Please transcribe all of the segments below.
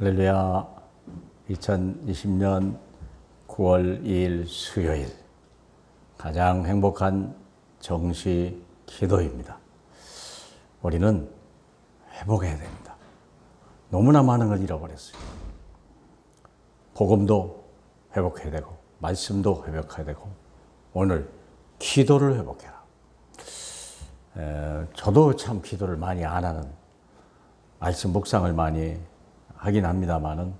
할렐루야. 2020년 9월 2일 수요일 가장 행복한 정시 기도입니다. 우리는 회복해야 됩니다. 너무나 많은 걸 잃어버렸어요. 복음도 회복해야 되고 말씀도 회복해야 되고 오늘 기도를 회복해라. 저도 참 기도를 많이 안 하는, 말씀 묵상을 많이 하긴 합니다만은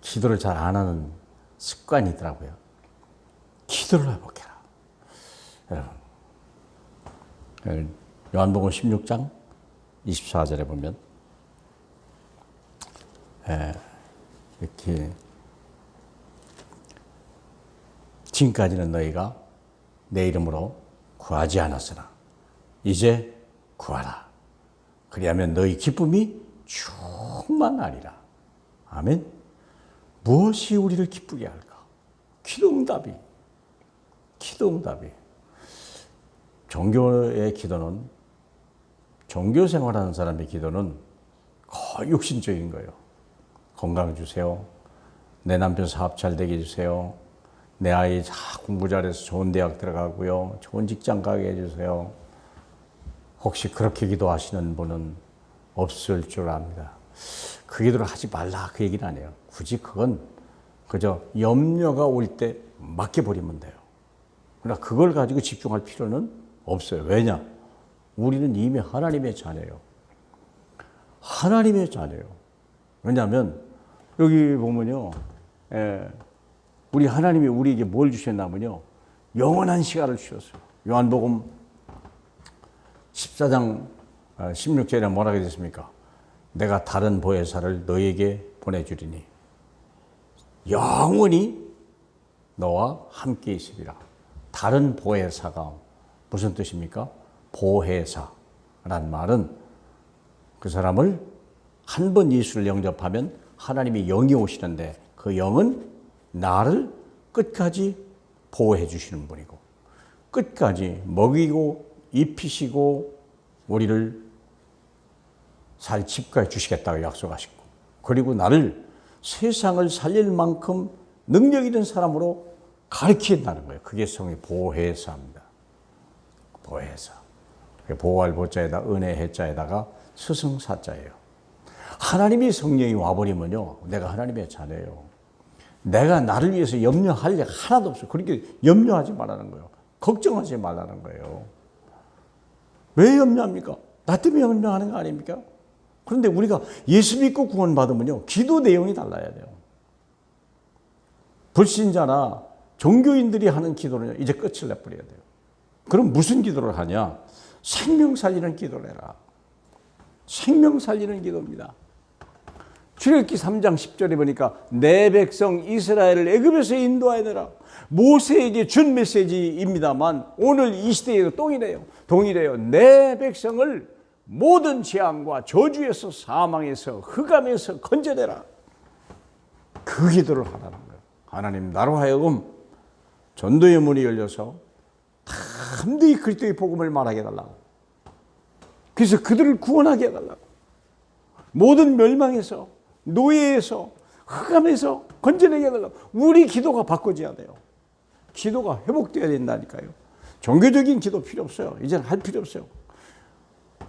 기도를 잘 안 하는 습관이 있더라고요. 기도를 회복해라. 여러분, 요한복음 16장 24절에 보면 이렇게 지금까지는 너희가 내 이름으로 구하지 않았으나 이제 구하라. 그리하면 너희 기쁨이 충만하리라. 아멘. 무엇이 우리를 기쁘게 할까? 기도응답이. 종교의 기도는, 종교 생활하는 사람의 기도는 거의 육신적인 거예요. 건강 주세요. 내 남편 사업 잘 되게 해주세요. 내 아이 공부 잘해서 좋은 대학 들어가고요. 좋은 직장 가게 해주세요. 혹시 그렇게 기도하시는 분은 없을 줄 압니다. 그 기도를 하지 말라 그 얘기는 아니에요. 굳이 그건 그저 염려가 올 때 맡겨버리면 돼요. 그러나 그걸 가지고 집중할 필요는 없어요. 왜냐? 우리는 이미 하나님의 자녀예요. 하나님의 자녀예요. 왜냐하면 여기 보면요, 우리 하나님이 우리에게 뭘 주셨냐면요, 영원한 시간을 주셨어요. 요한복음 14장 16절에 뭐라고 되었습니까? 내가 다른 보혜사를 너에게 보내주리니 영원히 너와 함께 있으리라. 다른 보혜사가 무슨 뜻입니까? 보혜사란 말은 그 사람을 한 번 예수를 영접하면 하나님이 영이 오시는데 그 영은 나를 끝까지 보호해 주시는 분이고 끝까지 먹이고 입히시고 우리를 잘 집가해 주시겠다고 약속하시고, 그리고 나를 세상을 살릴 만큼 능력 있는 사람으로 가르친다는 거예요. 그게 성의 보혜사입니다. 보혜사. 보호할 보자에다 은혜 해자에다가 스승사자예요. 하나님이 성령이 와버리면요, 내가 하나님의 자녀예요. 내가 나를 위해서 염려할 일 하나도 없어요. 그렇게 염려하지 말라는 거예요. 걱정하지 말라는 거예요. 왜 염려합니까? 나 때문에 염려하는 거 아닙니까? 그런데 우리가 예수 믿고 구원받으면요, 기도 내용이 달라야 돼요. 불신자나 종교인들이 하는 기도는 이제 끝을 내버려야 돼요. 그럼 무슨 기도를 하냐? 생명 살리는 기도를 해라. 생명 살리는 기도입니다. 출애굽기 3장 10절에 보니까 내 백성 이스라엘을 애굽에서 인도하여내라. 모세에게 준 메시지입니다만 오늘 이 시대에도 동일해요. 내 백성을 모든 재앙과 저주에서, 사망에서, 흑암에서 건져내라. 그 기도를 하라는 거예요. 하나님, 나로 하여금 전도의 문이 열려서 담대히 그리스도의 복음을 말하게 해달라고. 그래서 그들을 구원하게 해달라고. 모든 멸망에서, 노예에서, 흑암에서 건져내게 해달라고. 우리 기도가 바꿔져야 돼요. 기도가 회복되어야 된다니까요. 종교적인 기도 필요 없어요. 이제는 할 필요 없어요.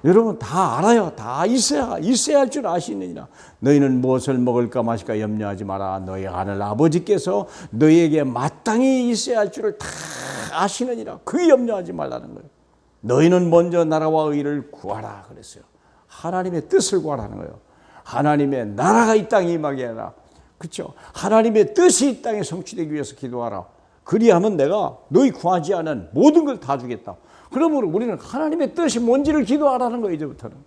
여러분 다 알아요. 다 있어야 할 줄 아시느니라. 너희는 무엇을 먹을까 마실까 염려하지 마라. 너희 하늘 아버지께서 너희에게 마땅히 있어야 할 줄을 다 아시느니라. 그 염려하지 말라는 거예요. 너희는 먼저 나라와 의를 구하라 그랬어요. 하나님의 뜻을 구하라는 거예요. 하나님의 나라가 이 땅에 임하게 하라. 그렇죠? 하나님의 뜻이 이 땅에 성취되기 위해서 기도하라. 그리하면 내가 너희 구하지 않은 모든 걸 다 주겠다. 그러므로 우리는 하나님의 뜻이 뭔지를 기도하라는 거예요. 이제부터는.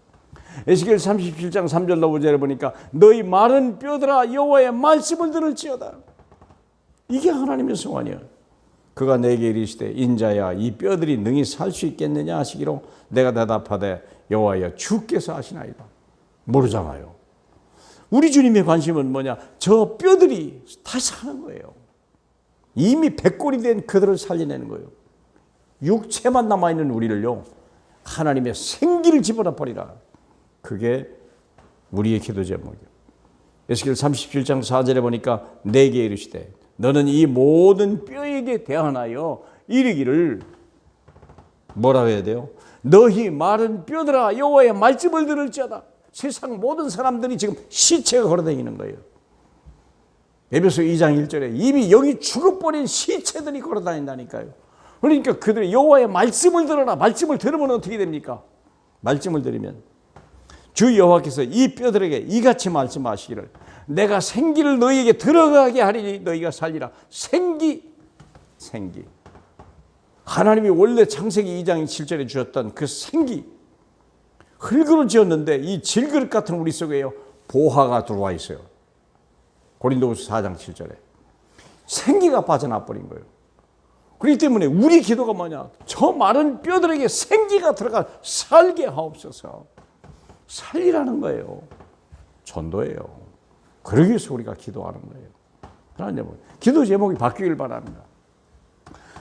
에스겔 37장 3절 넘어절에 보니까 너희 마른 뼈들아 여호와의 말씀을 들을지어다. 이게 하나님의 소원이에요. 그가 내게 이르시되 인자야 이 뼈들이 능히 살 수 있겠느냐 하시기로 내가 대답하되 여호와여 주께서 하시나이다. 모르잖아요. 우리 주님의 관심은 뭐냐? 저 뼈들이 다시 사는 거예요. 이미 백골이 된 그들을 살려내는 거예요. 육체만 남아있는 우리를요, 하나님의 생기를 집어넣어 버리라. 그게 우리의 기도 제목이에요. 에스겔 37장 4절에 보니까 내게 이르시되 너는 이 모든 뼈에게 대하여 이르기를 뭐라고 해야 돼요? 너희 마른 뼈들아 여호와의 말씀을 들을지어다. 세상 모든 사람들이 지금 시체가 걸어다니는 거예요. 에베소 2장 1절에 이미 여기 죽어버린 시체들이 걸어다닌다니까요. 그러니까 그들이 여호와의 말씀을 들어라. 말씀을 들으면 어떻게 됩니까? 말씀을 들으면 주 여호와께서 이 뼈들에게 이같이 말씀하시기를 내가 생기를 너희에게 들어가게 하리니 너희가 살리라. 생기. 하나님이 원래 창세기 2장 7절에 주셨던 그 생기. 흙으로 지었는데 이 질그릇 같은 우리 속에요 보화가 들어와 있어요. 고린도후서 4장 7절에 생기가 빠져나 버린 거예요. 그렇기 때문에 우리 기도가 뭐냐? 저 마른 뼈들에게 생기가 들어가 살게 하옵소서. 살리라는 거예요. 전도예요. 그러기 위해서 우리가 기도하는 거예요. 하나님, 기도 제목이 바뀌길 바랍니다.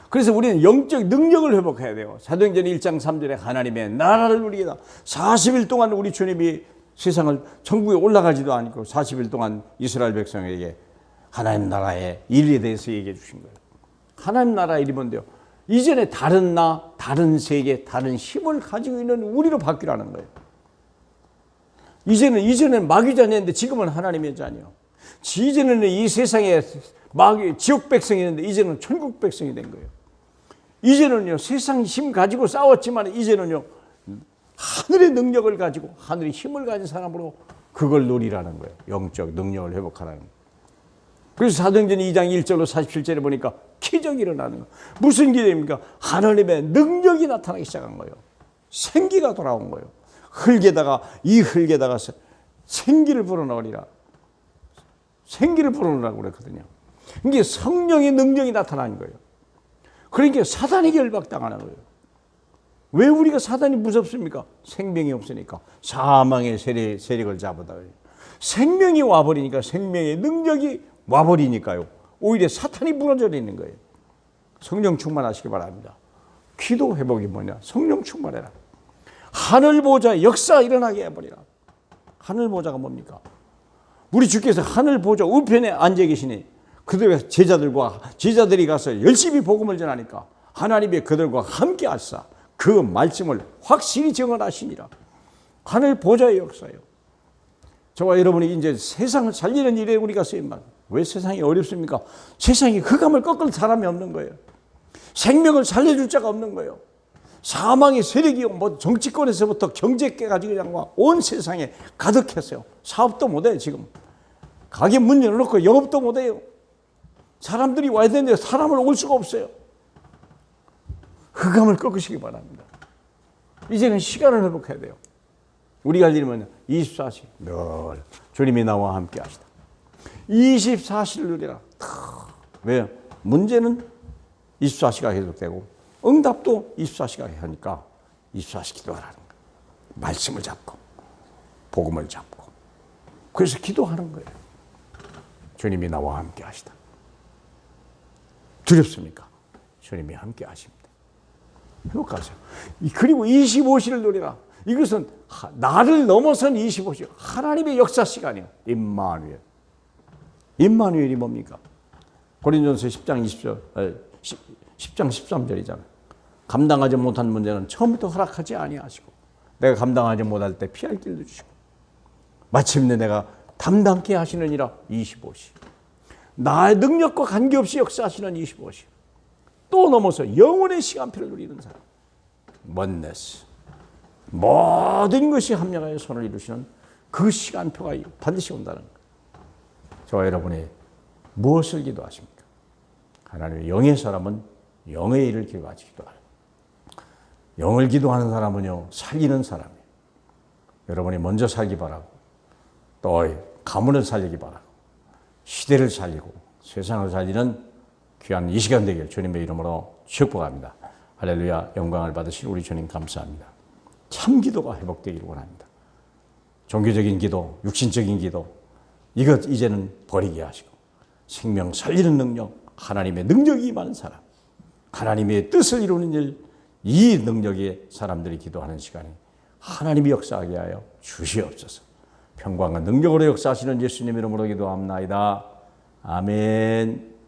그래서 우리는 영적 능력을 회복해야 돼요. 사도행전 1장 3절에 하나님의 나라를 누리겠다. 40일 동안 우리 주님이 세상을 천국에 올라가지도 않고 40일 동안 이스라엘 백성에게 하나님 나라의 일에 대해서 얘기해 주신 거예요. 하나님 나라의 일이 뭔데요? 이전에 다른 나, 다른 세계, 다른 힘을 가지고 있는 우리로 바뀌라는 거예요. 이제는 마귀 자녀인데 지금은 하나님의 자녀. 이전에는 이 세상에 마귀 지옥 백성이었는데 이제는 천국 백성이 된 거예요. 이제는요 세상 힘 가지고 싸웠지만 이제는요 하늘의 능력을 가지고 하늘의 힘을 가진 사람으로 그걸 누리라는 거예요. 영적 능력을 회복하라는 거예요. 그래서 사도행전 2장 1절로 47절에 보니까 기적이 일어나는 거예요. 무슨 기적입니까? 하나님의 능력이 나타나기 시작한 거예요. 생기가 돌아온 거예요. 이 흙에다가 생기를 불어넣으리라. 생기를 불어넣으라고 그랬거든요. 이게 성령의 능력이 나타나는 거예요. 그러니까 사단에게 열박당하는 거예요. 왜 우리가 사단이 무섭습니까? 생명이 없으니까. 사망의 세력을 잡아다. 생명이 와버리니까 생명의 능력이 와버리니까요. 오히려 사탄이 무너져 있는 거예요. 성령 충만하시기 바랍니다. 기도 회복이 뭐냐? 성령 충만해라. 하늘 보좌 역사 일어나게 해버리라. 하늘 보좌가 뭡니까? 우리 주께서 하늘 보좌 우편에 앉아 계시니 그들의 제자들이 가서 열심히 복음을 전하니까 하나님이 그들과 함께 하사 그 말씀을 확실히 증언하시니라. 하늘 보좌의 역사예요. 저와 여러분이 이제 세상을 살리는 일에 우리가 쓰임만. 왜 세상이 어렵습니까? 세상에 흑암을 꺾을 사람이 없는 거예요. 생명을 살려줄 자가 없는 거예요. 사망의 세력이 정치권에서부터 경제계까지 그냥 온 세상에 가득했어요. 사업도 못해요 지금. 가게 문 열어놓고 영업도 못해요. 사람들이 와야 되는데 사람을 올 수가 없어요. 흑암을 꺾으시기 바랍니다. 이제는 시간을 회복해야 돼요. 우리가 할 일은 24시 늘 주님이 나와 함께 하시다. 24시를 누리라. 왜요? 문제는 24시가 계속되고 응답도 24시가 하니까 24시 기도하라는 거예요. 말씀을 잡고 복음을 잡고 그래서 기도하는 거예요. 주님이 나와 함께 하시다. 두렵습니까? 주님이 함께 하십니다. 회복하세요. 그리고 25시를 누리라. 이것은 나를 넘어선 25시. 하나님의 역사 시간이에요. 임마누엘. 임마누엘이 뭡니까? 고린도전서 10장 13절이잖아요. 감당하지 못한 문제는 처음부터 허락하지 아니하시고 내가 감당하지 못할 때 피할 길도 주시고 마침내 내가 담당케 하시느니라 25시. 나의 능력과 관계없이 역사하시는 25시. 또 넘어서 영원의 시간표를 누리는 사람. 먼네스. 모든 것이 합력하여 손을 이루시는 그 시간표가 반드시 온다는 거예요. 저와 여러분이 무엇을 기도하십니까? 하나님의 영의 사람은 영의 일을 기도하지 기도하라. 영을 기도하는 사람은요 살리는 사람이에요. 여러분이 먼저 살기 바라고 또 가문을 살리기 바라고 시대를 살리고 세상을 살리는 귀한 이 시간 되길 주님의 이름으로 축복합니다. 할렐루야. 영광을 받으실 우리 주님 감사합니다. 참 기도가 회복되기를 원합니다. 종교적인 기도, 육신적인 기도 이것 이제는 버리게 하시고 생명 살리는 능력, 하나님의 능력이 임하는 사람, 하나님의 뜻을 이루는 일, 이 능력의 사람들이 기도하는 시간에 하나님이 역사하게 하여 주시옵소서. 평강과 능력으로 역사하시는 예수님 이름으로 기도합나이다. 아멘.